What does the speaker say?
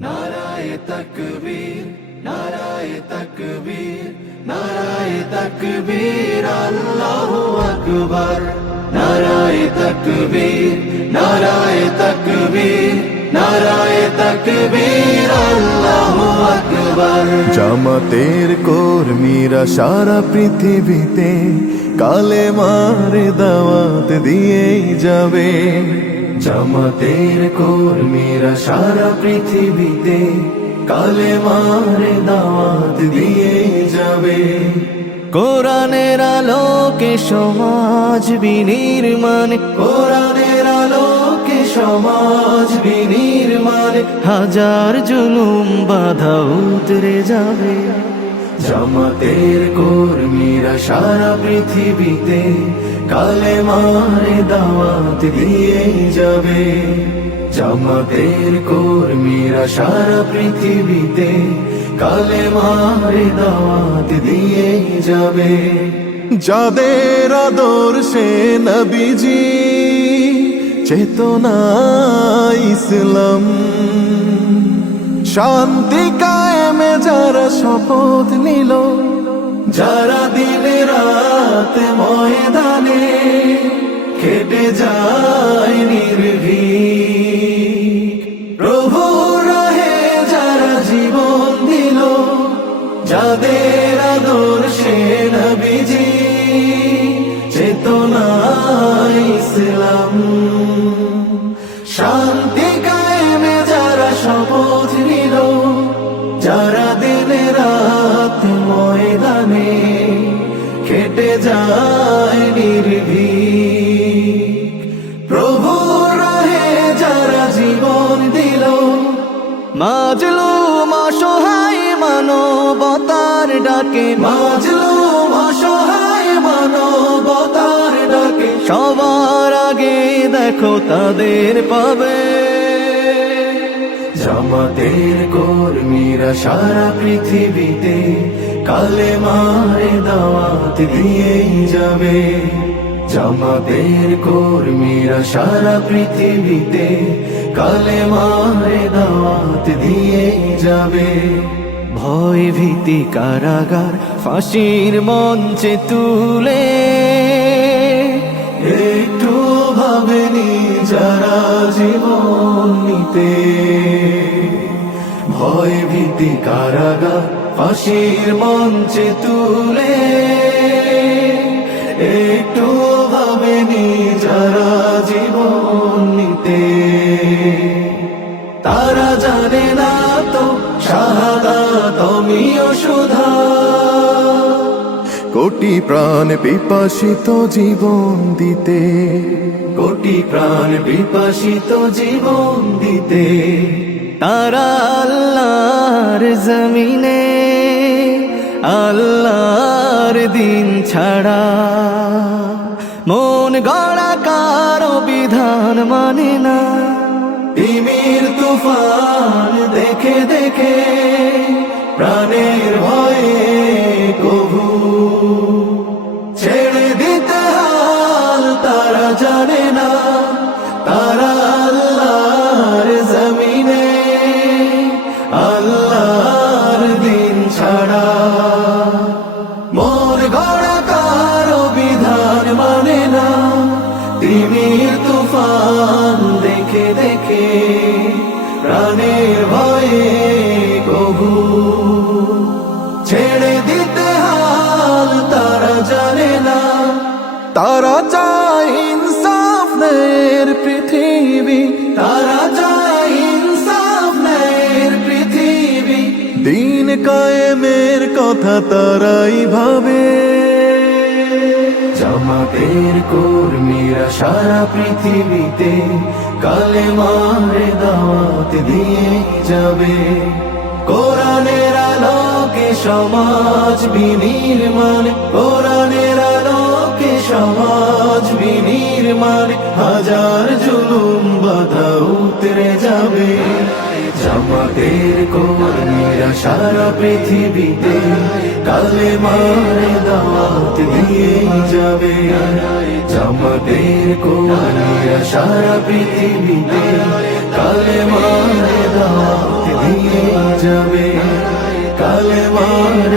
नाराए तकबीर नाराए तकबीर नाराए तकबीर अल्लाहु अकबर नाराए तकबीर नाराए तकबीर नाराए तकबीर अल्लाहु अकबर। জামাতের কর্মীরা সারা পৃথিবীতে কালেমার দাওয়াত দিয়েই যাবে। জামাতের কর্মীরা সারা পৃথিবীতে কালেমার দাওয়াত দিয়ে যাবে। কোরআনের আলোকে সমাজ বিনির্মাণ, কোরআনের আলোকে সমাজ বিনির্মাণ, হাজার জুলুম বাধা উতরে যাবে। জামাতের কর্মীরা সারা পৃথিবীতে কালেমার দাওয়াত দিয়ে যাবে। জামাতের কর্মীরা সারা পৃথিবীতে কালেমার দাওয়াত দিয়ে যাবে। যাদের আদর্শে নবীজি চেতনা ইসলাম, শান্তি কায়েমে যারা শপথ নিল, যারা দিনে রাত ময়দানে খেটে যায় নির্ভীক, প্রভু রাহে যারা জীবন দিল, যাদের আদর্শে নবীজি চেতনা ইসলাম, শান্তি কায়েমে যারা শপথ নিল, যারা দিনে রাত ময়দানে খেটে যায় নির্ভীক, প্রভু রাহে যারা জীবন দিল, মাজলুম অসহায় মানবতার ডাকে, মাজলুম অসহায় মানবতার ডাকে, সবার আগে দেখো তাদের পাবে। জামাতের কর্মীরা সারা পৃথিবীতে কালেমার দাওয়াত দিয়ে যাবে। জামাতের কর্মীরা সারা পৃথিবীতে কালেমার দাওয়াত দিয়ে যাবে। ভয় ভীতি কারাগার ফাঁসির মঞ্চে তুলে, একটু ভাবেনি যারা জীবন নিতে, ভয় ভীতি কারাগার ফাঁসির মঞ্চে তুলে, একটু ভাবেনি যারা জীবন নিতে, তারা জানে না তো শাহাদাত অমিয় সুধা, কোটি প্রাণ পিপাসিত জীবন দিতে, কোটি প্রাণ বিপাসিত জীবন দিতে, তারা আল্লাহর জমিনে আল্লাহর দিন ছাড়া মন গড়া কারো বিধান মানে না। তিমির তুফান দেখে দেখে প্রাণের ভয়ে কভু ছেড়ে দিতে হাল তারা জানে না, তারা আল্লাহর জমিনে আল্লাহর দিন ছাড়া মন গড়া কারো বিধান মানে না। তিমির তুফান দেখে দেখে প্রাণের ভয়ে কভু ছেড়ে দিতে হাল তারা জানে না, তারা চায় ইনসাফ ন্যায়ের পৃথিবী, তারা চায় ইনসাফ ন্যায়ের পৃথিবী, দিন কায়েমের কথা তারাই ভাবে। জামাতের কর্মীরা সারা পৃথিবীতে কালেমার দাওয়াত দিয়ে যাবে। কোরআনের আলোকে সমাজ বিনির্মাণ, কোরআনের আলোকে সমাজ বিনির্মাণ, হাজার জুলুম বাধা উতরে যাবে। জামাতের কর্মীরা সারা পৃথিবীতে কালেমার দাওয়াত দিয়ে যাবে। জামাতের কর্মীরা সারা পৃথিবীতে কালেমার দাওয়াত দিয়ে যাবে কালেমার